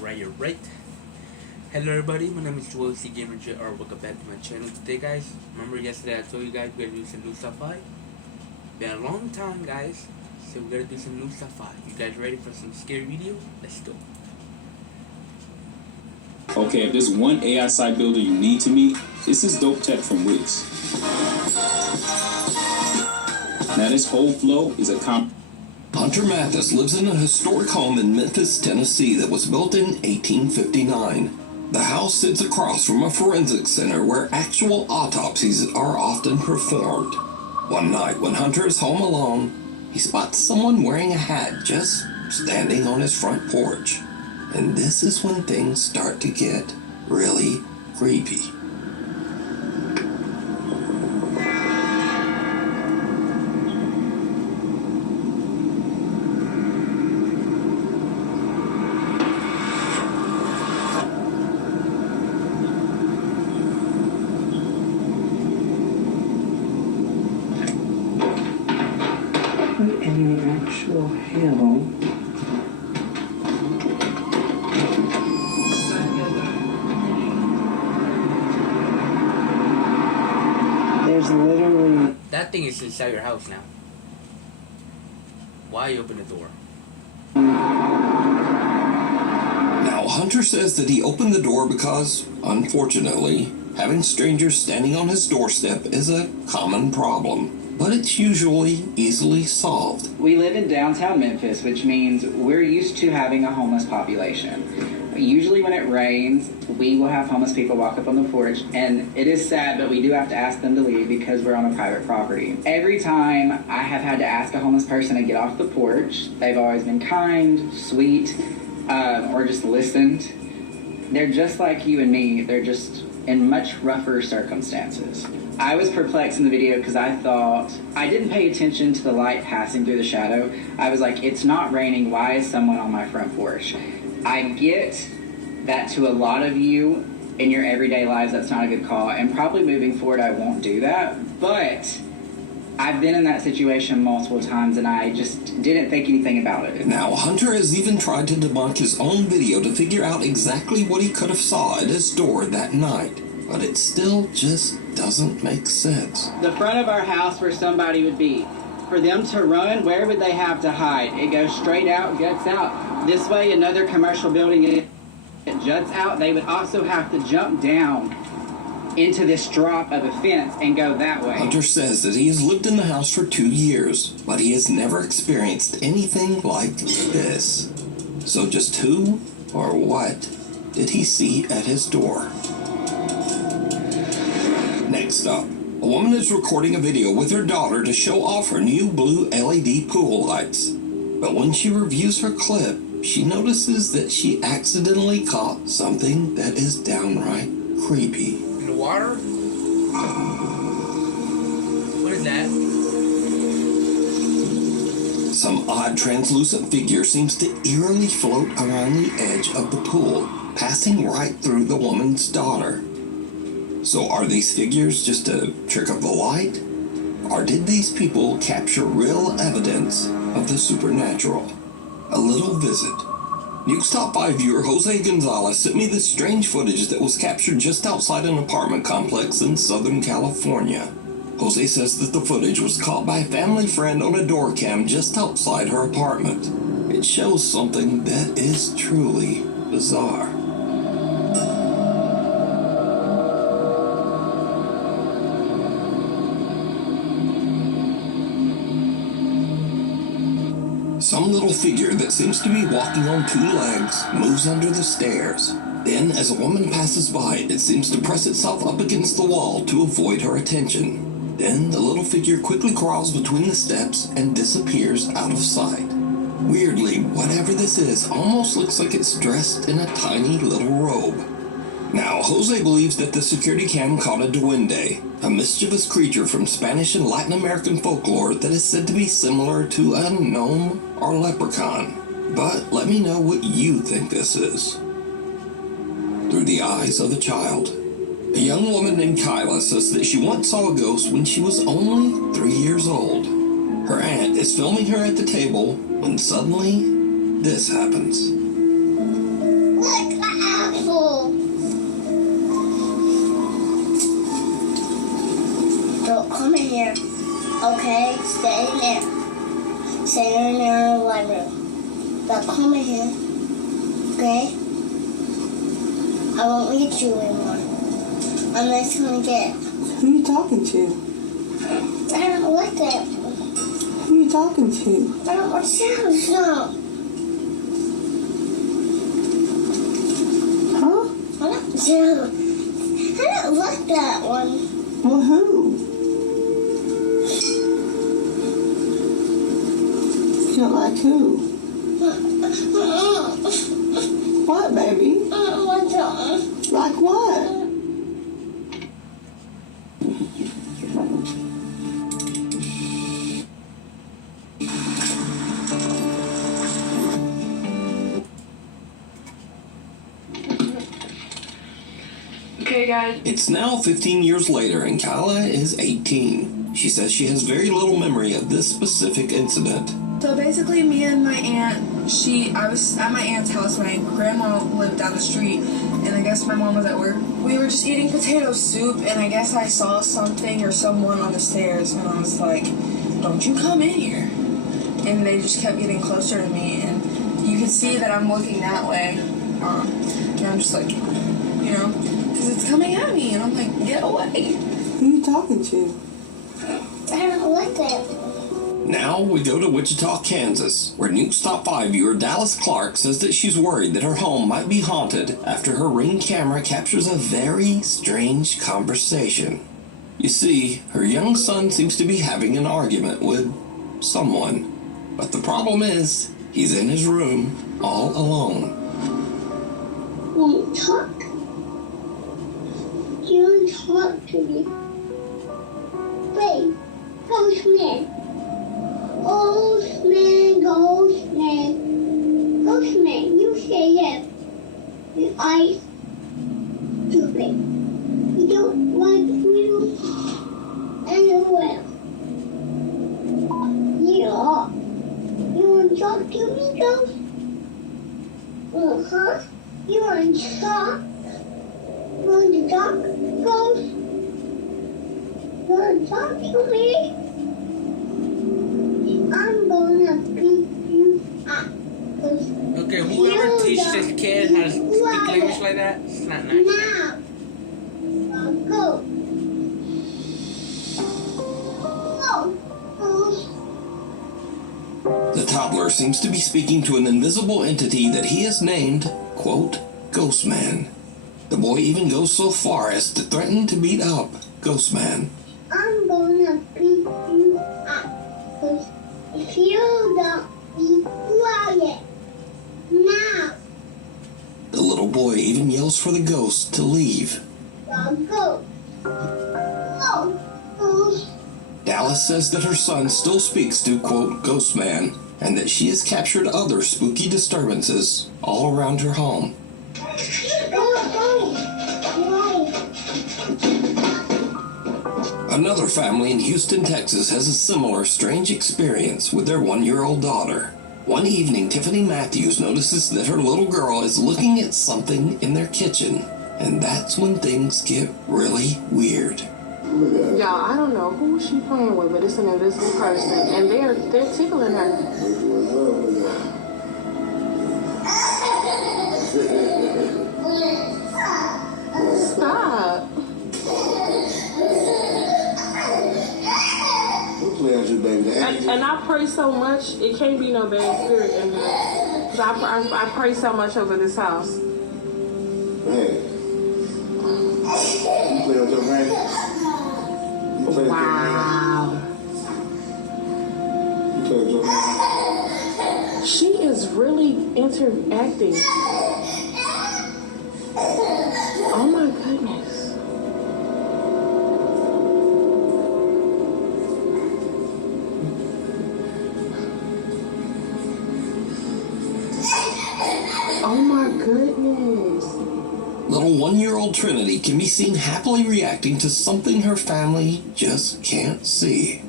Alright. Hello everybody, my name is Joel C Gamer JR. Welcome back to my channel today, guys. Remember yesterday I told you guys we're gonna do some new sci-fi? Been a long time, guys. So we're gonna do some new sci-fi. You guys ready for some scary video? Let's go. Okay, if there's one AI site builder you need to meet, this is Dope Tech from Wix. Now this whole flow is a Hunter Mathis lives in a historic home in Memphis, Tennessee that was built in 1859. The house sits across from a forensic center where actual autopsies are often performed. One night, when Hunter is home alone, he spots someone wearing a hat just standing on his front porch. And this is when things start to get really creepy. What in the actual hell? There's literally... That thing is inside your house now. Why open the door? Now, Hunter says that he opened the door because, unfortunately, having strangers standing on his doorstep is a common problem. But it's usually easily solved. We live in downtown Memphis, which means we're used to having a homeless population. Usually when it rains, we will have homeless people walk up on the porch, and it is sad, but we do have to ask them to leave because we're on a private property. Every time I have had to ask a homeless person to get off the porch, they've always been kind, sweet, or just listened. They're just like you and me. They're just in much rougher circumstances. I was perplexed in the video because I didn't pay attention to the light passing through the shadow. I was like, it's not raining, why is someone on my front porch? I get that to a lot of you in your everyday lives, that's not a good call, and probably moving forward I won't do that, but I've been in that situation multiple times and I just didn't think anything about it. Now, Hunter has even tried to debunk his own video to figure out exactly what he could have saw at his door that night, but it still just doesn't make sense. The front of our house where somebody would be. For them to run, where would they have to hide? It goes straight out, guts out. This way, another commercial building, it juts out. They would also have to jump down into this drop of a fence and go that way. Hunter says that he has lived in the house for 2 years, but he has never experienced anything like this. So just who or what did he see at his door? Next up, a woman is recording a video with her daughter to show off her new blue LED pool lights. But when she reviews her clip, she notices that she accidentally caught something that is downright creepy. In the water? What is that? Some odd translucent figure seems to eerily float around the edge of the pool, passing right through the woman's daughter. So are these figures just a trick of the light? Or did these people capture real evidence of the supernatural? A little visit. Nukes Top 5 viewer Jose Gonzalez sent me this strange footage that was captured just outside an apartment complex in Southern California. Jose says that the footage was caught by a family friend on a door cam just outside her apartment. It shows something that is truly bizarre. Some little figure that seems to be walking on 2 legs moves under the stairs. Then, as a woman passes by, it seems to press itself up against the wall to avoid her attention. Then, the little figure quickly crawls between the steps and disappears out of sight. Weirdly, whatever this is almost looks like it's dressed in a tiny little robe. Now, Jose believes that the security cam caught a duende, a mischievous creature from Spanish and Latin American folklore that is said to be similar to a gnome or leprechaun. But let me know what you think this is. Through the eyes of a child. A young woman named Kyla says that she once saw a ghost when she was only 3 years old. Her aunt is filming her at the table when suddenly this happens. Okay, stay in there. Stay in there in the living room. But come in here. Okay? I won't leave you anymore. I'm not gonna get. Who are you talking to? I don't like that. Who are you talking to? I don't want sounds, no. Huh? I don't sound. I don't like that one. Well, who? You don't like who? What, baby? I don't want that. Like what? Okay, guys. It's now 15 years later, and Kyla is 18. She says she has very little memory of this specific incident. So basically, me and my aunt, I was at my aunt's house. My grandma lived down the street, and I guess my mom was at work. We were just eating potato soup, and I guess I saw something or someone on the stairs, and I was like, "Don't you come in here!" And they just kept getting closer to me, and you could see that I'm looking that way, and I'm just like, because it's coming at me, and I'm like, "Get away!" Who are you talking to? I don't like that. Now we go to Wichita, Kansas, where Nukes Top 5 viewer Dallas Clark says that she's worried that her home might be haunted after her Ring camera captures a very strange conversation. You see, her young son seems to be having an argument with someone. But the problem is, he's in his room all alone. Won't talk. You don't talk to me. Wait, Postman. Postman, you say yes. Your eyes stupid. You don't want you anywhere. Yeah. You want to talk to me, Ghost? Uh-huh. You want to talk? You want to talk, Ghost? You want to talk to me? I'm gonna beat you up. Okay, whoever teaches this kid how to speak language like that, it's not nice. Now, go. The toddler seems to be speaking to an invisible entity that he has named, quote, Ghostman. The boy even goes so far as to threaten to beat up Ghostman. I'm gonna beat you up. If you don't be quiet. Now. The little boy even yells for the ghost to leave. Go. Go. Dallas says that her son still speaks to, quote, Ghostman, and that she has captured other spooky disturbances all around her home. Another family in Houston, Texas has a similar strange experience with their 1-year-old daughter. One evening, Tiffany Matthews notices that her little girl is looking at something in their kitchen, and that's when things get really weird. Y'all, I don't know who she playing with, but it's an invisible person, and they're tickling her. Stop. And I pray so much, it can't be no bad spirit in here. 'Cause I pray so much over this house. Hey. You play with your friend? Wow. You play with your friend? She is really interacting. Oh my goodness. Oh my goodness. Little 1-year-old Trinity can be seen happily reacting to something her family just can't see.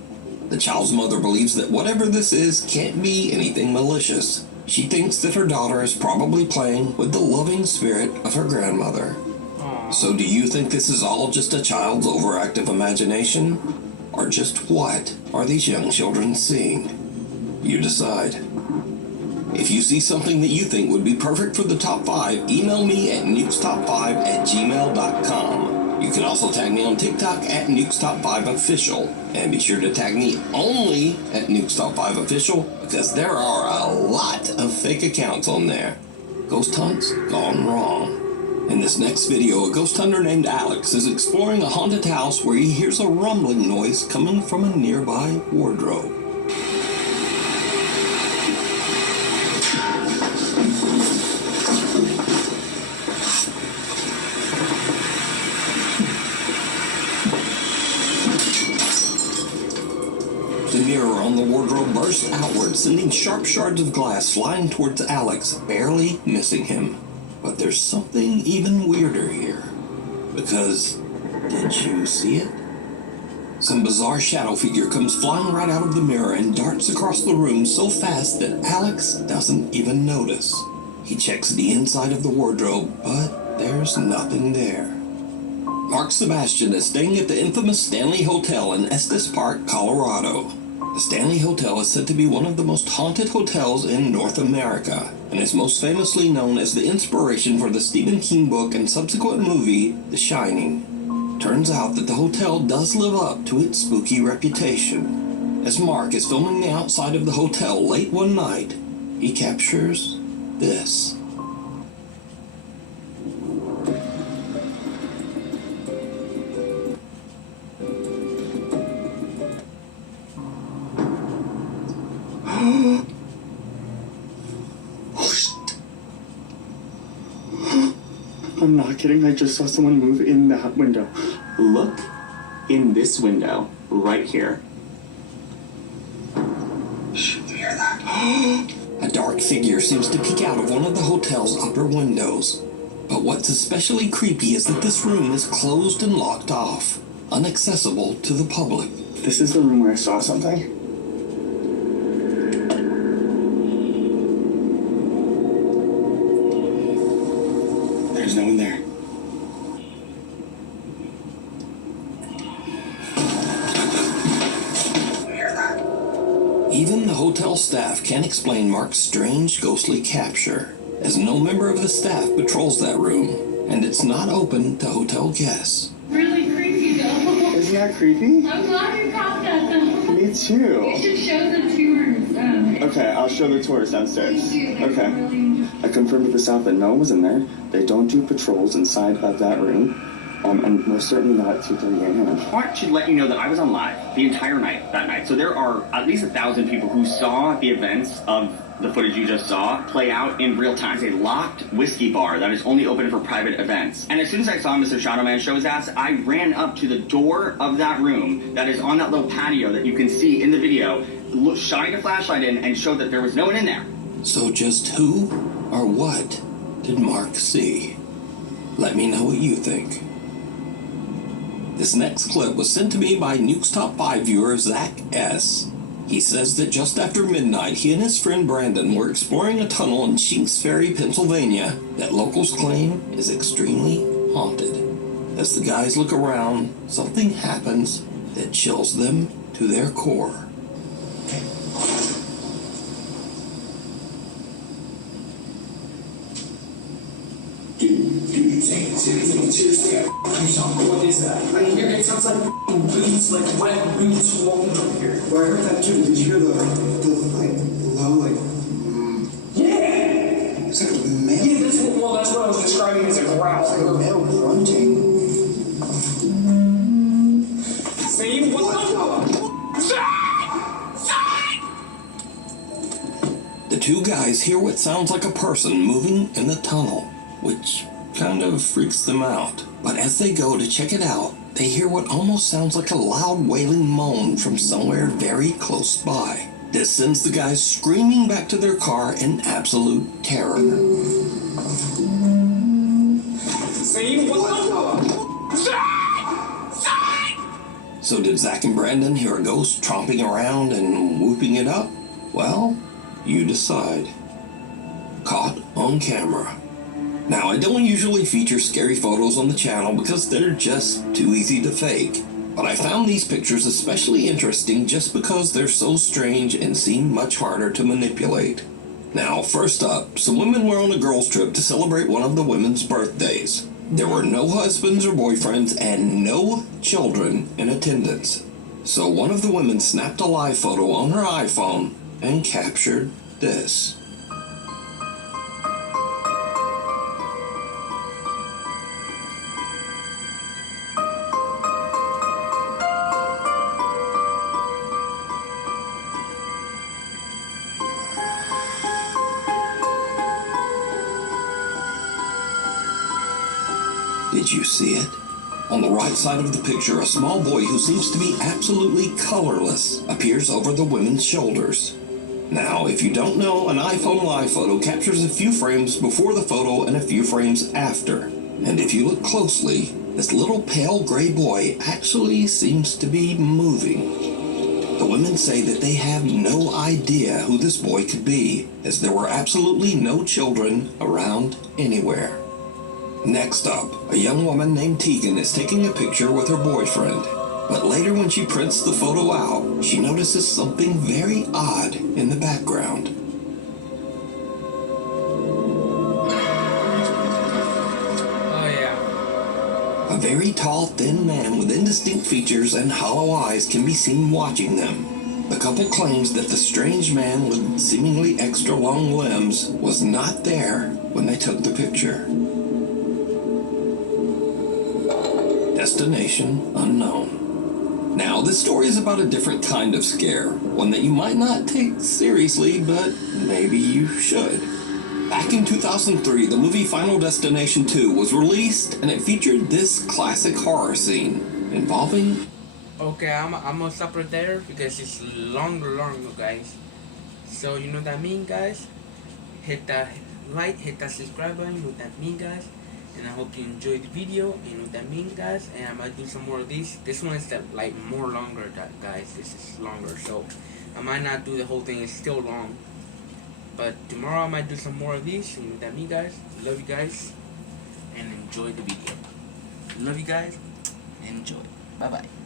The child's mother believes that whatever this is can't be anything malicious. She thinks that her daughter is probably playing with the loving spirit of her grandmother. So do you think this is all just a child's overactive imagination? Or just what are these young children seeing? You decide. If you see something that you think would be perfect for the top 5, email me at nukestop5@gmail.com. You can also tag me on TikTok at nukestop5official. And be sure to tag me only at nukestop5official because there are a lot of fake accounts on there. Ghost hunts gone wrong. In this next video, a ghost hunter named Alex is exploring a haunted house where he hears a rumbling noise coming from a nearby wardrobe. The mirror on the wardrobe burst outward, sending sharp shards of glass flying towards Alex, barely missing him. But there's something even weirder here. Because, did you see it? Some bizarre shadow figure comes flying right out of the mirror and darts across the room so fast that Alex doesn't even notice. He checks the inside of the wardrobe, but there's nothing there. Mark Sebastian is staying at the infamous Stanley Hotel in Estes Park, Colorado. The Stanley Hotel is said to be one of the most haunted hotels in North America, and is most famously known as the inspiration for the Stephen King book and subsequent movie, The Shining. Turns out that the hotel does live up to its spooky reputation. As Mark is filming the outside of the hotel late one night, he captures this. I'm not kidding, I just saw someone move in that window. Look in this window, right here. Shh, you hear that? A dark figure seems to peek out of one of the hotel's upper windows. But what's especially creepy is that this room is closed and locked off, inaccessible to the public. This is the room where I saw something. There's no one there. Even the hotel staff can't explain Mark's strange ghostly capture, as no member of the staff patrols that room, and it's not open to hotel guests. Really creepy though. Isn't that creepy? I'm glad you caught that though. Me too. You should show the tours. Okay, I'll show the tours downstairs. Thank you. They're Okay. really- I confirmed with the staff that no one was in there. They don't do patrols inside of that room. And most certainly not at 2:30 a.m. I want to let you know that I was on live the entire night that night. So there are at least 1,000 people who saw the events of the footage you just saw play out in real time. It's a locked whiskey bar that is only open for private events. And as soon as I saw Mr. Shadow Man show his ass, I ran up to the door of that room that is on that little patio that you can see in the video, shined a flashlight in and showed that there was no one in there. So just who or what did Mark see? Let me know what you think. This next clip was sent to me by Nuke's Top 5 viewer Zach S. He says that just after midnight, he and his friend Brandon were exploring a tunnel in Shinks Ferry, Pennsylvania, that locals claim is extremely haunted. As the guys look around, something happens that chills them to their core. Seriously, what is that? I hear it sounds like boots, like wet boots walking over here. Well, I heard that too. Did you hear the like, low, like... Yeah! It's like a male... Yeah, that's what I was describing as a growl. It's like a male grunting. See? What The two guys hear what sounds like a person moving in the tunnel, which kind of freaks them out. But as they go to check it out, they hear what almost sounds like a loud wailing moan from somewhere very close by. This sends the guys screaming back to their car in absolute terror. See? So did Zach and Brandon hear a ghost tromping around and whooping it up? Well, you decide. Caught on camera. Now, I don't usually feature scary photos on the channel because they're just too easy to fake. But I found these pictures especially interesting just because they're so strange and seem much harder to manipulate. Now, first up, some women were on a girls' trip to celebrate one of the women's birthdays. There were no husbands or boyfriends and no children in attendance. So one of the women snapped a live photo on her iPhone and captured this. Did you see it? On the right side of the picture, a small boy who seems to be absolutely colorless appears over the women's shoulders. Now, if you don't know, an iPhone live photo captures a few frames before the photo and a few frames after. And if you look closely, this little pale gray boy actually seems to be moving. The women say that they have no idea who this boy could be, as there were absolutely no children around anywhere. Next up, a young woman named Tegan is taking a picture with her boyfriend. But later when she prints the photo out, she notices something very odd in the background. Oh yeah. A very tall, thin man with indistinct features and hollow eyes can be seen watching them. The couple claims that the strange man with seemingly extra long limbs was not there when they took the picture. Destination unknown. Now, this story is about a different kind of scare, one that you might not take seriously, but maybe you should. Back in 2003, the movie Final Destination 2 was released, and it featured this classic horror scene involving... Okay, I'm gonna stop right there because it's longer, guys. So, you know what I mean, guys? Hit that like, hit that subscribe button, you know what that mean, guys? And I hope you enjoyed the video, you know what that means, guys. And I might do some more of these. This one is like more longer, guys. This is longer, so I might not do the whole thing. It's still long, but tomorrow I might do some more of these. You know what that means, guys. Love you guys, and enjoy the video. Love you guys, and enjoy. Bye bye.